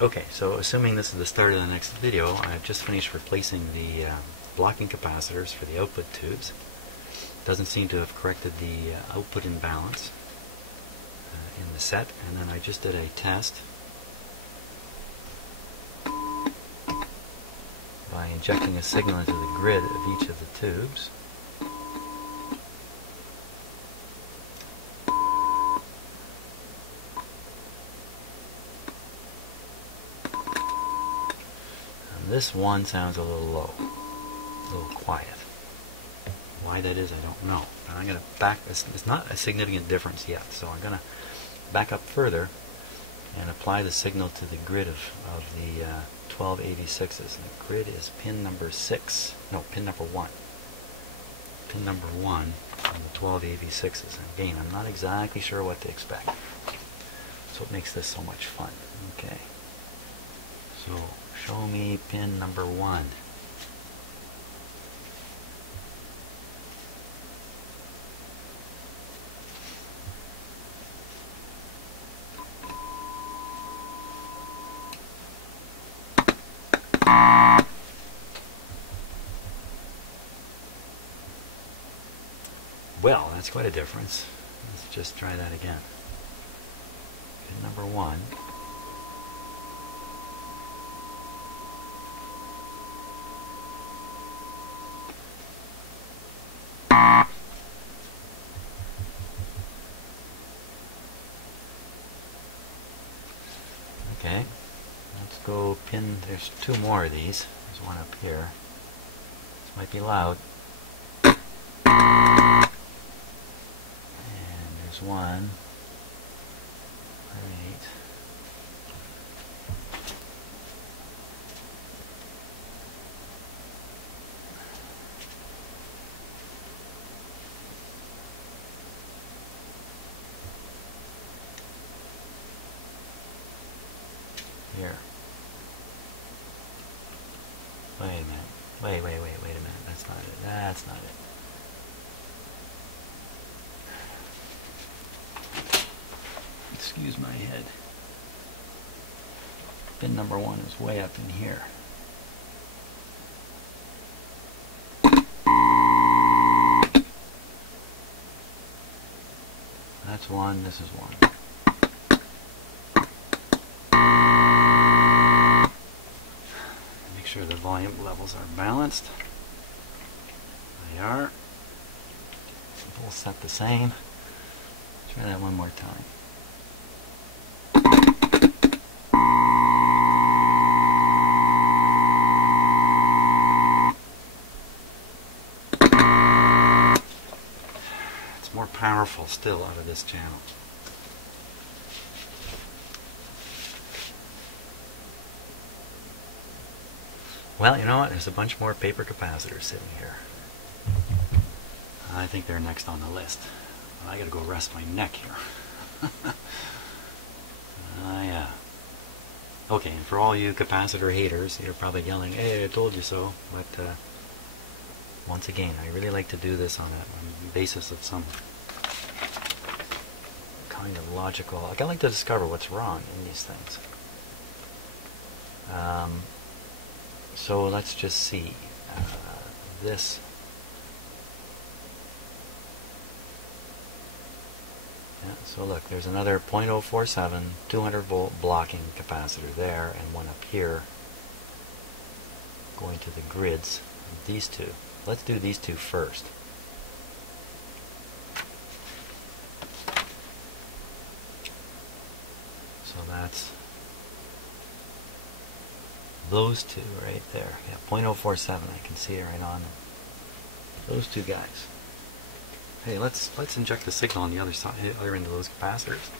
Okay, so assuming this is the start of the next video, I've just finished replacing the blocking capacitors for the output tubes. Doesn't seem to have corrected the output imbalance in the set, and then I just did a test by injecting a signal into the grid of each of the tubes. This one sounds a little low, a little quiet. Why that is, I don't know. But I'm going to back, it's not a significant difference yet, so I'm going to back up further and apply the signal to the grid of the 1286s. And the grid is pin number 6, no, pin number 1. Pin number 1 on the 1286s. And again, I'm not exactly sure what to expect. That's what makes this so much fun. Okay. So, show me pin number 1. Well, that's quite a difference. Let's just try that again. Pin number 1. Okay, let's go pin, there's 2 more of these. There's one up here. This might be loud. And there's one. Right. Here. Wait a minute. Wait a minute. That's not it. That's not it. Excuse my head. Pin number 1 is way up in here. That's 1, this is 1. Make sure the volume levels are balanced. They are. Both set the same. Try that one more time. It's more powerful still out of this channel. Well, you know what? There's a bunch more paper capacitors sitting here. I think they're next on the list. Well, I gotta go rest my neck here. Yeah. Okay, and for all you capacitor haters, you're probably yelling, "Hey, I told you so." But once again, I really like to do this on the basis of some kind of logical. Like, I like to discover what's wrong in these things. So let's just see this. Yeah, so look, there's another 0.047 200 volt blocking capacitor there, and one up here going to the grids. These two. Let's do these two first. So that's those two right there. Yeah, 0.047. I can see it right on them. Those two guys. Hey, let's inject the signal on the other side, other end of those capacitors.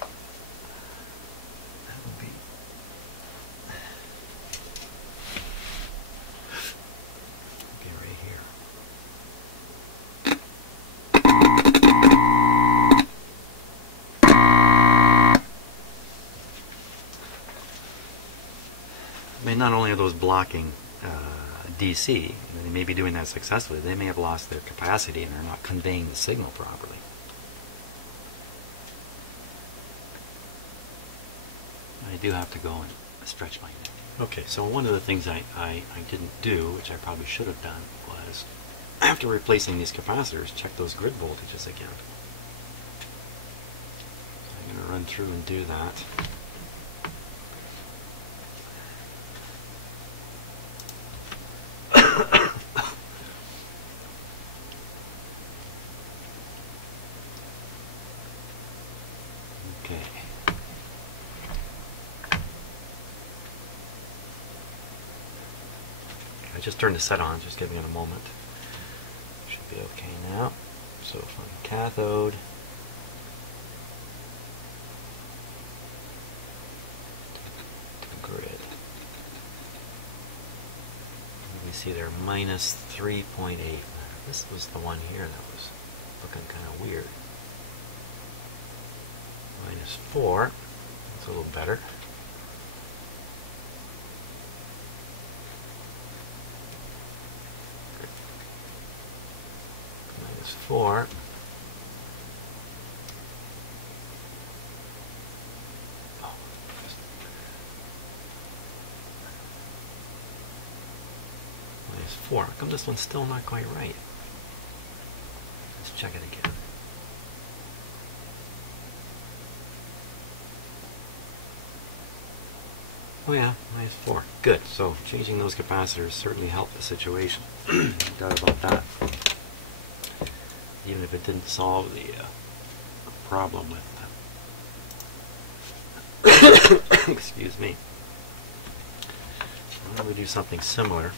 That would be. Okay, right here. I mean, not only are those blocking DC, they may be doing that successfully, they may have lost their capacity and they're not conveying the signal properly. I do have to go and stretch my neck. Okay, so one of the things I didn't do, which I probably should have done, was after replacing these capacitors, check those grid voltages again. So I'm going to run through and do that. I just turned the set on, just give me a moment. Should be okay now. So from cathode to grid. We see there minus 3.8. This was the one here that was looking kind of weird. Minus 4. That's a little better. Minus 4. Oh. Minus 4. How come this one's still not quite right? Let's check it again. Oh yeah, minus 4. Good. So changing those capacitors certainly helped the situation. No doubt about that. Even if it didn't solve the problem with that. Excuse me. Why don't we do something similar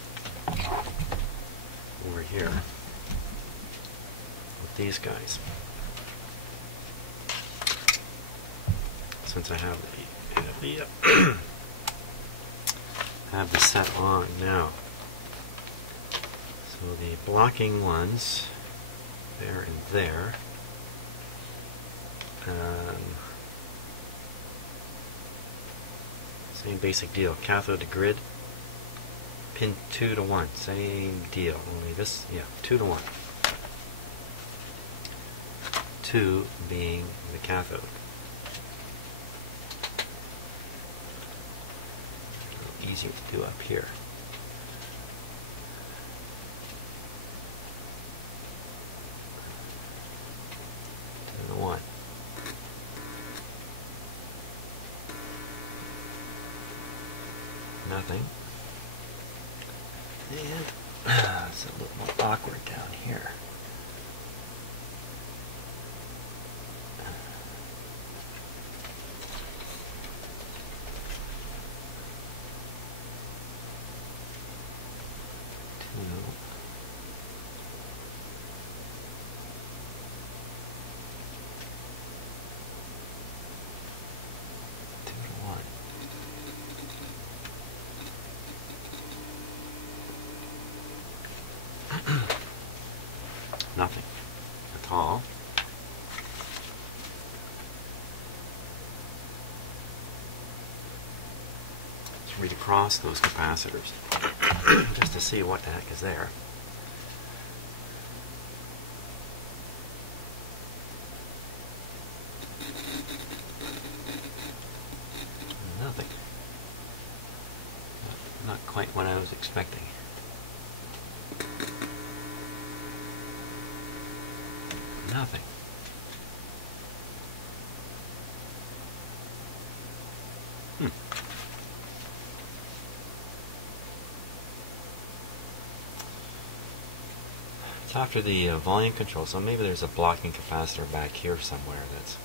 over here with these guys? Since I have have the set on now. So the blocking ones, there and there. Same basic deal. Cathode to grid, pin 2 to 1. Same deal. Only this, yeah, 2 to 1. 2 being the cathode. Easier to do up here. 2 to 1. Nothing. And it's a little more awkward down here. Nothing at all. Let's read across those capacitors just to see what the heck is there. Nothing. Not quite what I was expecting. Nothing. It's after the volume control, so maybe there's a blocking capacitor back here somewhere that's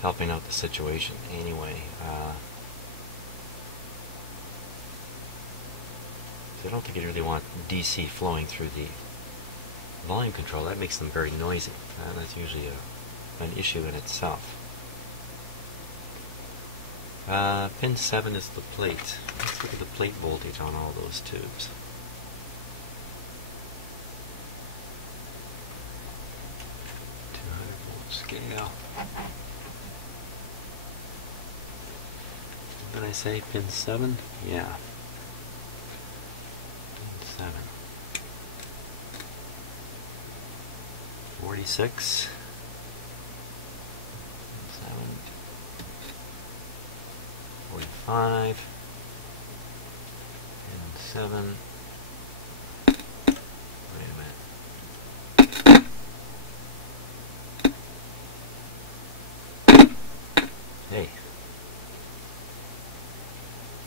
helping out the situation. Anyway, I don't think you really want DC flowing through the volume control. That makes them very noisy. That's usually an issue in itself. Pin 7 is the plate. Let's look at the plate voltage on all those tubes. 200-volt scale. What did I say? Pin 7? Yeah. Pin 7. 46, 7, 5 and 7. Wait a minute. Hey.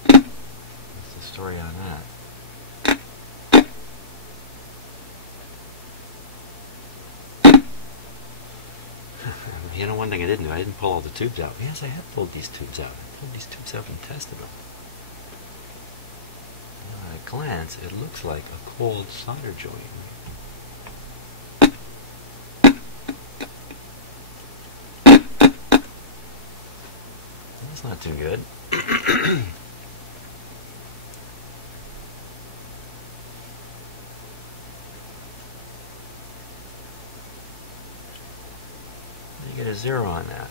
What's the story on that? You know, one thing I didn't do, I didn't pull all the tubes out. Yes, I have pulled these tubes out. I pulled these tubes out and tested them. At a glance, it looks like a cold solder joint. That's not too good. You get a 0 on that.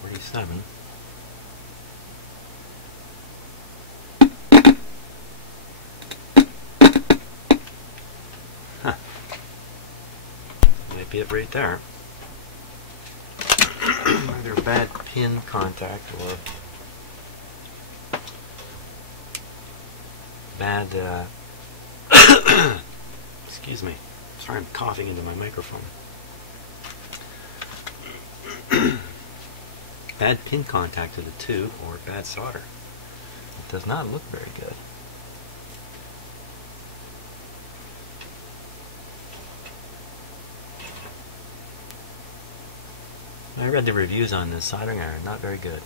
47. Huh. Might be it right there. Either a bad pin contact or bad excuse me. Sorry, I'm coughing into my microphone. Bad pin contact to the tube or bad solder. It does not look very good. I read the reviews on this soldering iron, not very good.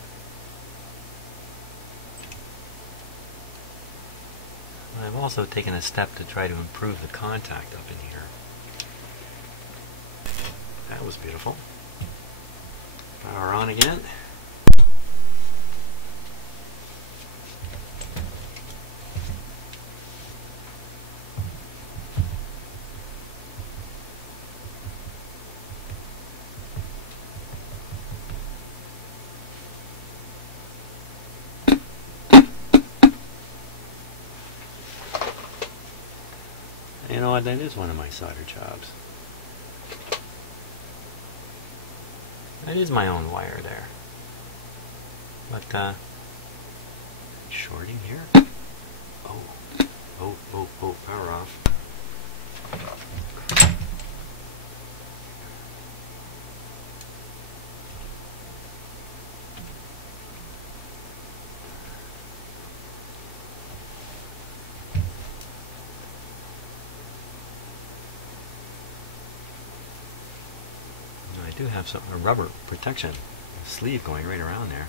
I've also taken a step to try to improve the contact up in here. That was beautiful. Power on again. You know what, that is one of my solder jobs. That is my own wire there. But, shorting here? Oh, power off. I do have a rubber protection sleeve going right around there.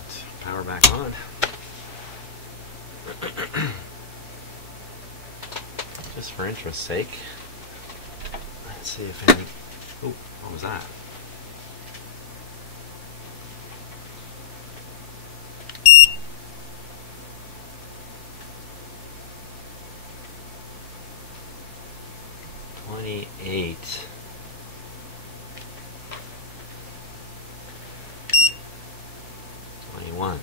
Let's power back on. Just for interest's sake. Let's see if any... Oh, what was that? $28. $21.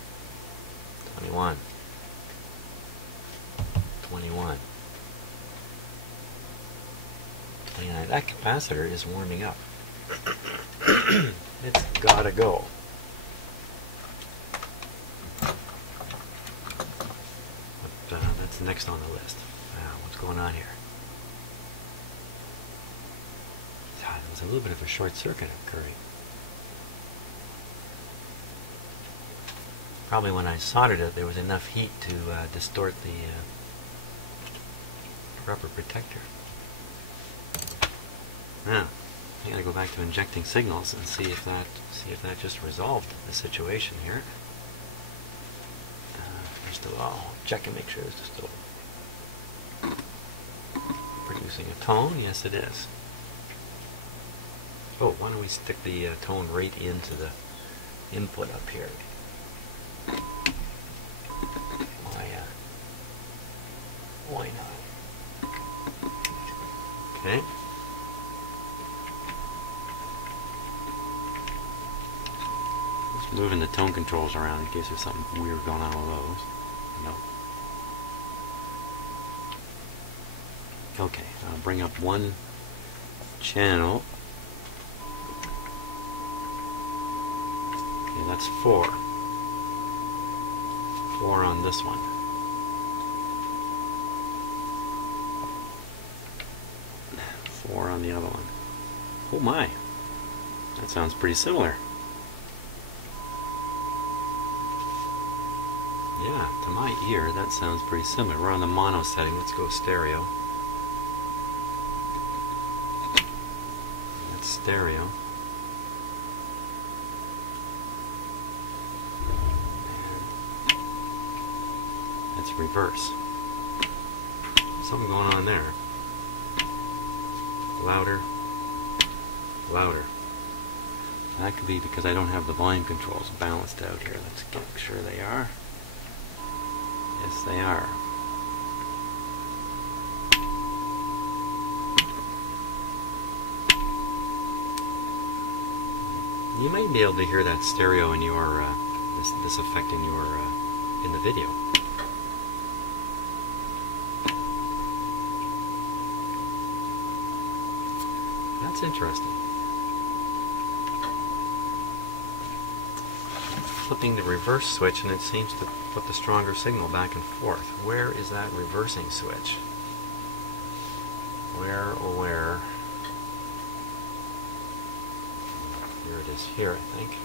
$29. That capacitor is warming up. It's gotta go. But that's next on the list. What's going on here? There's a little bit of a short circuit occurring. Probably when I soldered it, there was enough heat to distort the rubber protector. Now, I gotta go back to injecting signals and see if that just resolved the situation here. First of all, check and make sure it's still producing a tone. Yes, it is. Oh, why don't we stick the tone right into the input up here? Why not? Okay. Just moving the tone controls around in case there's something weird going on with those. No. Okay, I'll bring up one channel. Okay, that's 4. 4 on this one. Four on the other one. Oh my, that sounds pretty similar. Yeah, to my ear that sounds pretty similar. We're on the mono setting. Let's go stereo. That's stereo. And that's reverse. Something going on there. Louder, louder. That could be because I don't have the volume controls balanced out here. Let's make sure they are. Yes, they are. You might be able to hear that stereo in your this effect in your in the video. That's interesting. Flipping the reverse switch and it seems to put the stronger signal back and forth. Where is that reversing switch? Where, oh where? Here it is, here I think.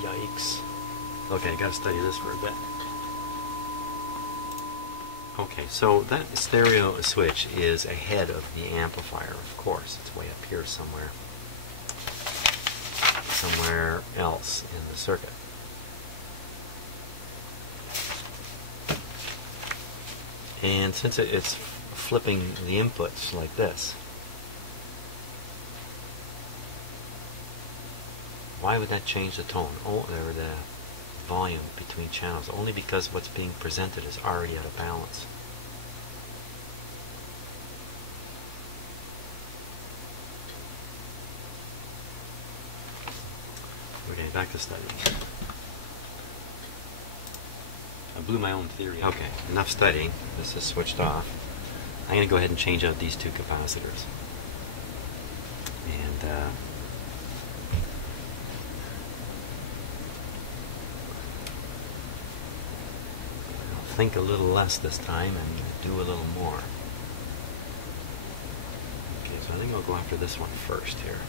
Yikes. Okay, I gotta study this for a bit. Okay, so that stereo switch is ahead of the amplifier, of course. It's way up here somewhere. Somewhere else in the circuit. And since it's flipping the inputs like this, why would that change the tone or the volume between channels? Only because what's being presented is already out of balance. Okay, back to studying. I blew my own theory. Okay, enough studying. This is switched off. I'm going to go ahead and change out these 2 capacitors. And I'll think a little less this time and do a little more. Okay, so I think I'll go after this one first here.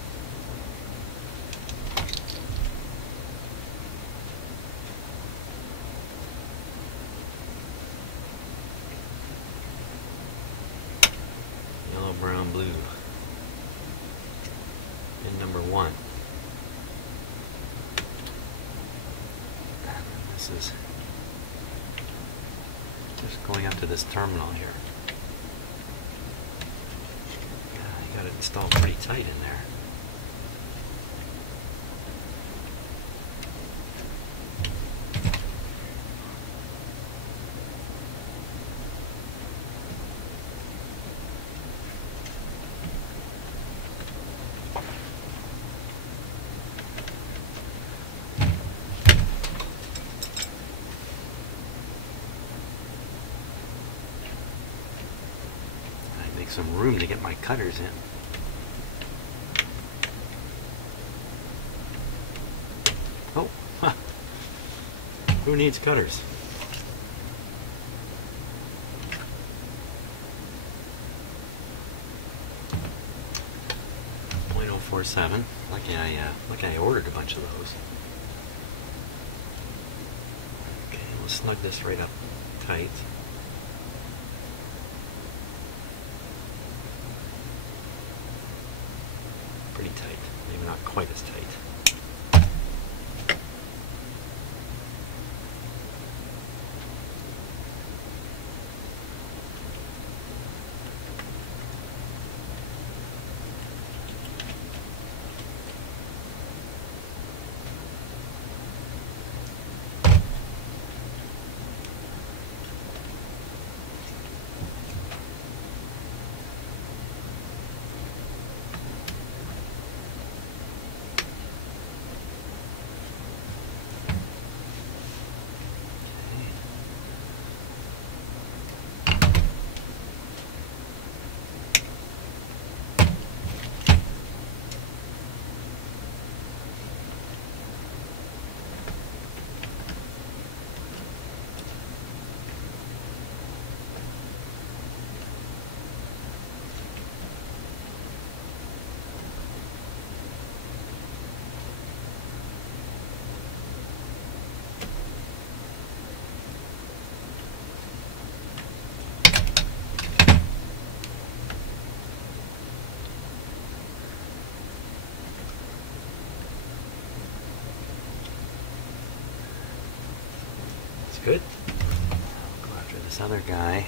Brown, blue. Pin number 1. And this is just going up to this terminal here. Yeah, I got it installed pretty tight in there. Some room to get my cutters in. Oh, huh. Who needs cutters? .047. Lucky I ordered a bunch of those. Okay, we'll snug this right up tight. Pretty tight, maybe not quite as tight. other guy.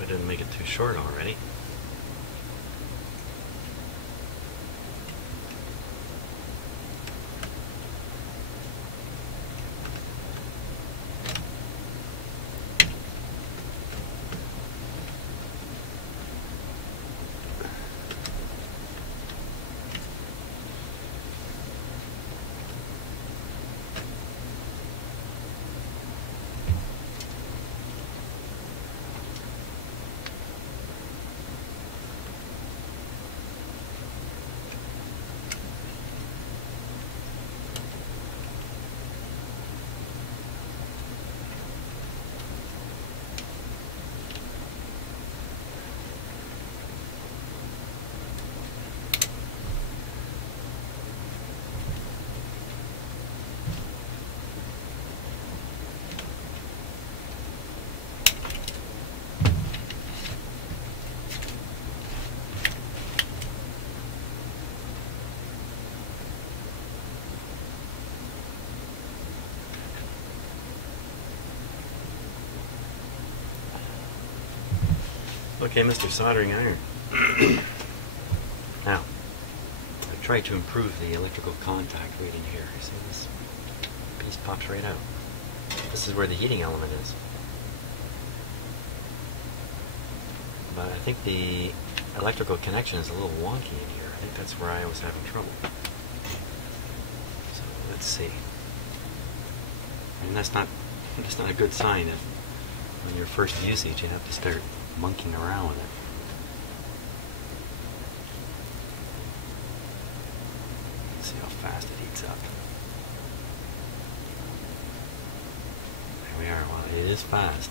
I didn't make it too short already. Okay, Mr. Soldering Iron. Now, I've tried to improve the electrical contact right in here. See, this piece pops right out. This is where the heating element is. But I think the electrical connection is a little wonky in here. I think that's where I was having trouble. So let's see. And that's not a good sign if on your first usage you have to start monkeying around with it. Let's see how fast it heats up. There we are. Well, it is fast.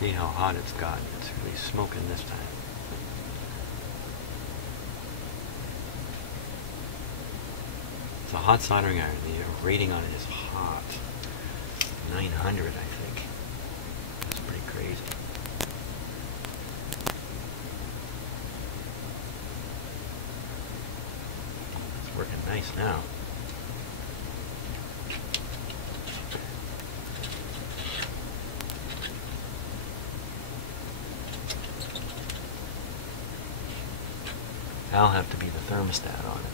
See how hot it's gotten. It's really smoking this time. It's a hot soldering iron. The rating on it is hot. 900, I think. That's pretty crazy. It's working nice now. I'll have to be the thermostat on it.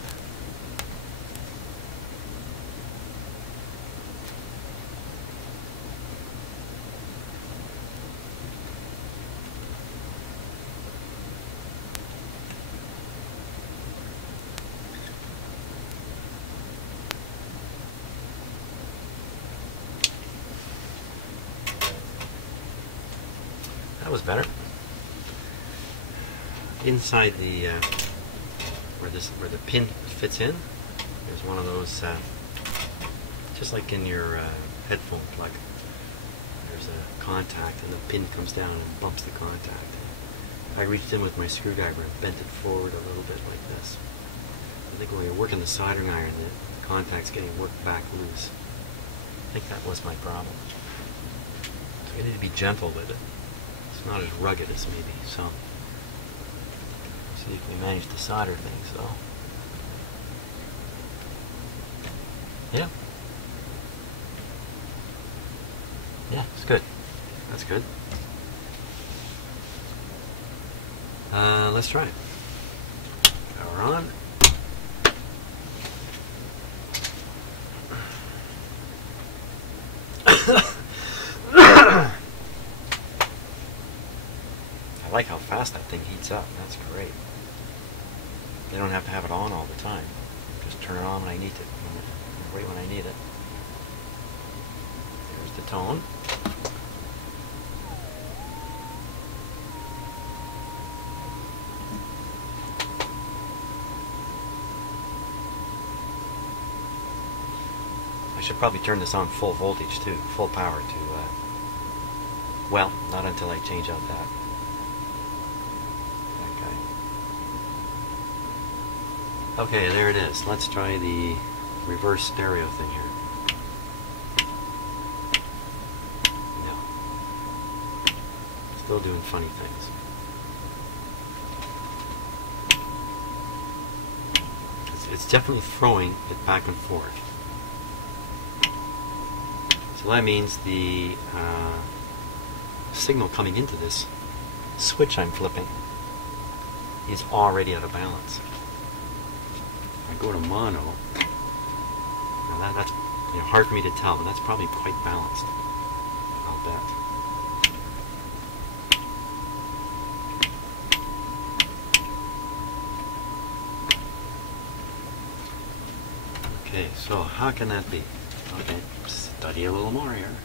That was better. Inside the where the pin fits in, there's one of those, just like in your headphone plug. There's a contact, and the pin comes down and bumps the contact. I reached in with my screwdriver and bent it forward a little bit like this. I think when you're working the soldering iron, the contact's getting worked back loose. I think that was my problem. So you need to be gentle with it. It's not as rugged as maybe some. See if we manage to solder things, though. Yeah. Yeah, it's good. That's good. Let's try it. Power on. I like how fast that thing heats up. That's great. They don't have to have it on all the time. Just turn turn it on when I need to, right when I need it. There's the tone. I should probably turn this on full voltage too, full power to, well, not until I change out that guy. Okay, there it is. Let's try the reverse stereo thing here. No. Still doing funny things. It's definitely throwing it back and forth. So that means the signal coming into this switch I'm flipping is already out of balance. If I go to mono, now that's hard for me to tell, but that's probably quite balanced, I'll bet. Okay, so how can that be? Okay, study a little more here.